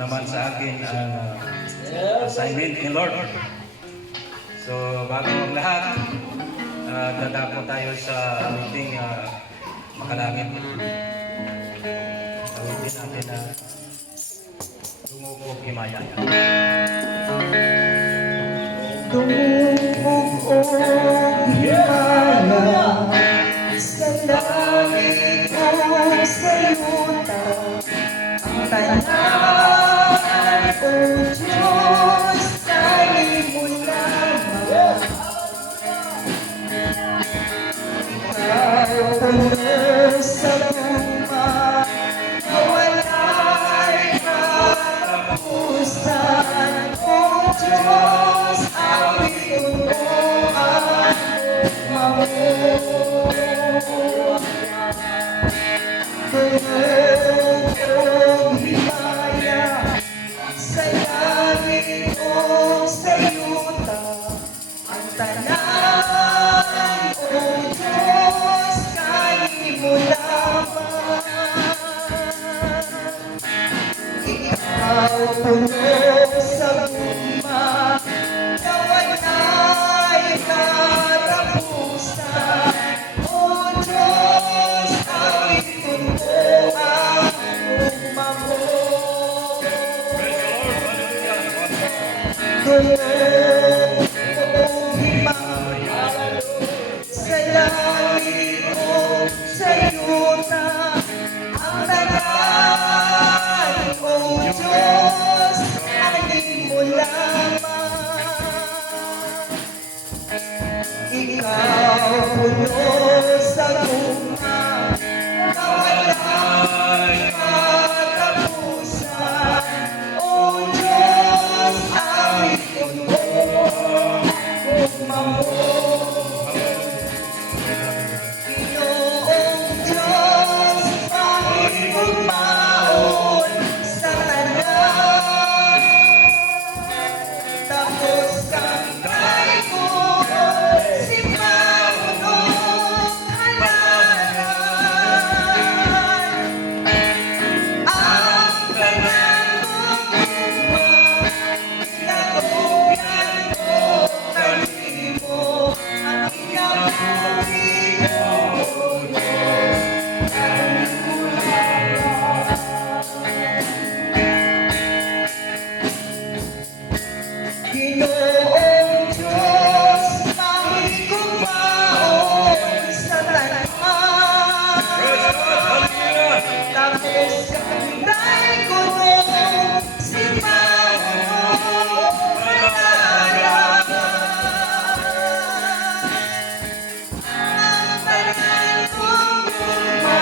naman sa akin ang assignment ni Lord. So, bago ang lahat, dadako tayo sa awiting makalangit. Awitin natin na Dumugog Himaya. Dumugog Himaya, sa langit o sa yuta, ang tanan, O Diyos, tayo mo lamang. Ikaw puno sa luma, na wala'y katapusan. O Diyos, awit mo ang mamuhay. Dumugog Himaya, sa langit o sa yuta, ang tanan, O Diyos, kanin mo lamang. Ikaw puno sa luma, na wala'y katapusan. O Diyos, awitin mo ang umamon. Dumugog Himaya, sa langit o sa yuta, ang tanan, O Diyos, kanin mo lamang. Ikaw puno sa luma, na wala'y katapusan. O Diyos, awitin mo ang umamon. Ginoong Diyos, kahit umaon sa tanan, tapos kang tayo, si Maunong halalan. Ang tanan mong luma, pinagugyan mo, tanin mo, ang inabuhi mo, O Diyos, kanin mo lamang. Ginoong Diyos, kahit kumaon sa tanan, tapos kanda'y kulong, si Maunong halalan. Ang tanan mong luma,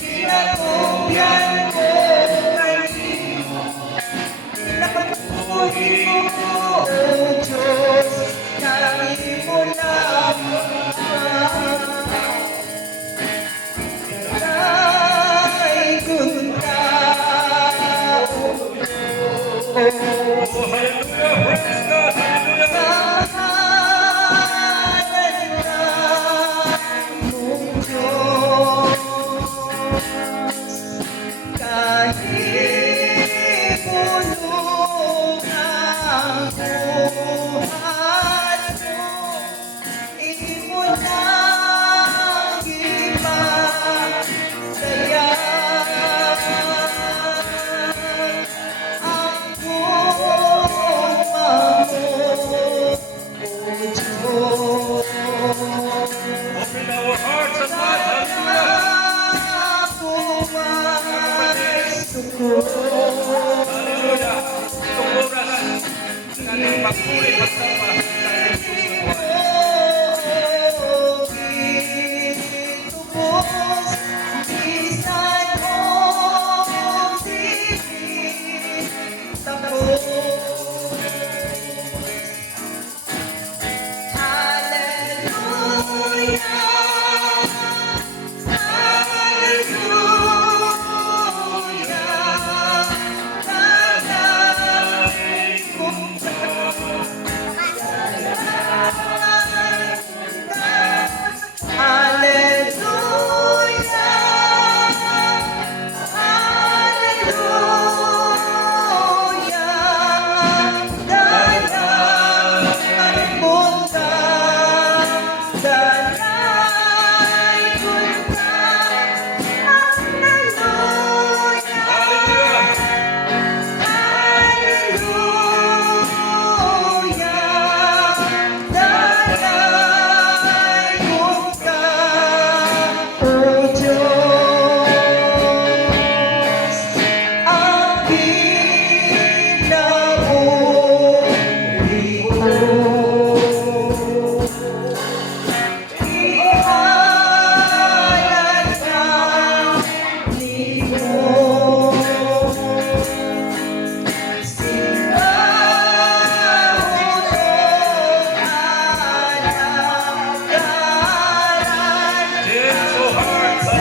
pinagugyan mo, kanin mo, pinapabuhi mo, O Diyos, kanin mo lamang. Ika'y gunda, O Diyos. Oh, hallelujah! Praise God! Hallelujah! Kahanan ng Diyos, kahit bulong ang buhat mo, hindi mo nang ipasayan ang buong mamon, O Diyos. Open our hearts and minds. Hallelujah! Itong oras, natin magpuri kasama sa ating Diyos na buhay. Hallelujah. ihalat ka nimo. It's so hard. It's so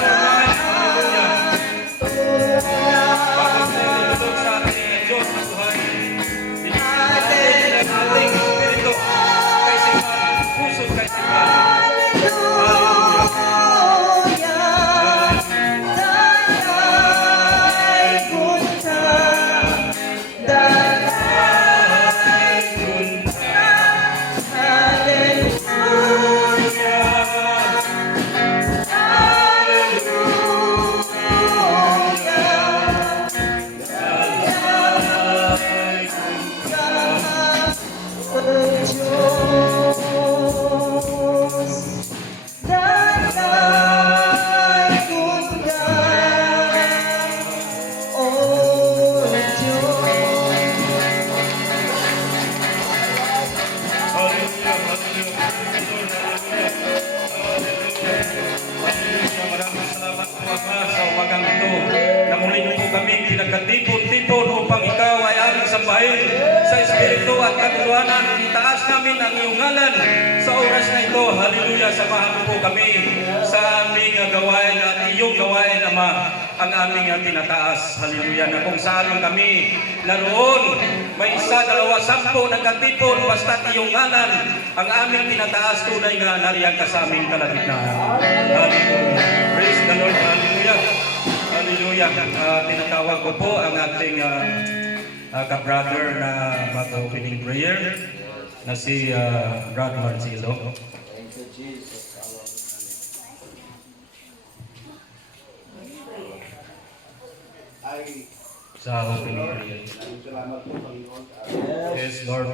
hard. Hallelujah. Pagkakalulog sa ating Diyos na buhay. Dinigin natin ang ating espiritu. Kaisipan, puso kaisipan. Maraming salamat po Ama sa umagang ito na muli niyo po kami pinagkatipon-tipon upang ikaw ay aming sambahin sa Espiritu at katotohanan. Itaas namin ang iyong ngalan sa oras na ito. Hallelujah. Samahan mo po kami sa aming gawain at iyong gawain, Ama, ang aming tinataas. Hallelujah. Na kung saan man kami naroon, may 1, 2, 10 nagkatipon, basta't iyong ngalan ang aming tinataas, tunay nga nariyan ka sa aming kalagitnaan. Hallelujah. Praise the Lord. Hallelujah. Hallelujah. Tinatawag ko po ang ating ka-brother na mag-opening prayer na si Brad Marcelo. Thank you, Jesus. Ay, Sa opening prayer. salamat po, Panginoon. Yes, Lord.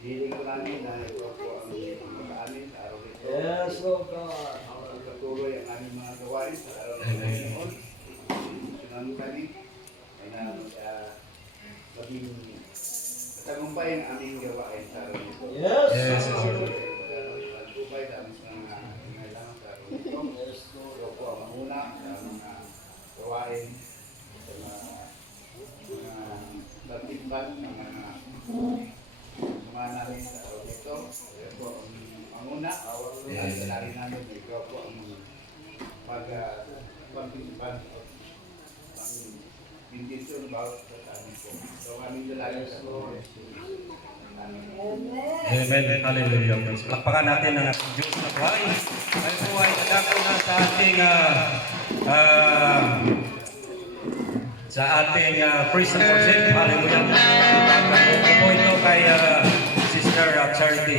Hiling ko namin na ito po ang pagkaamin sa araw nito. Yes, Lord God. Ang patuloy ang aming mga gawain sa araw nito, Amen. Panginoon. Sinano kami ay na maging katagumpay ang aming gawain sa araw nito. Yes. Yes, Lord. Katagumpay sa aming mga kailangan sa araw nito. Ito po ang manguna sa mga gawain sa mga batimban, mga namin sa araw nito. Kaya po ang manguna, at dalari namin, ikaw po ang pagpagpagpagpagpag ang bindisyon bawat sa amin po. So aming dalari sa Lord. Amen. Hallelujah. Lakpakan natin ang ating Diyos na buhay. Ay po ay nadako na sa ating praise and worship. Hallelujah. Ito po ito kay Sister Charity.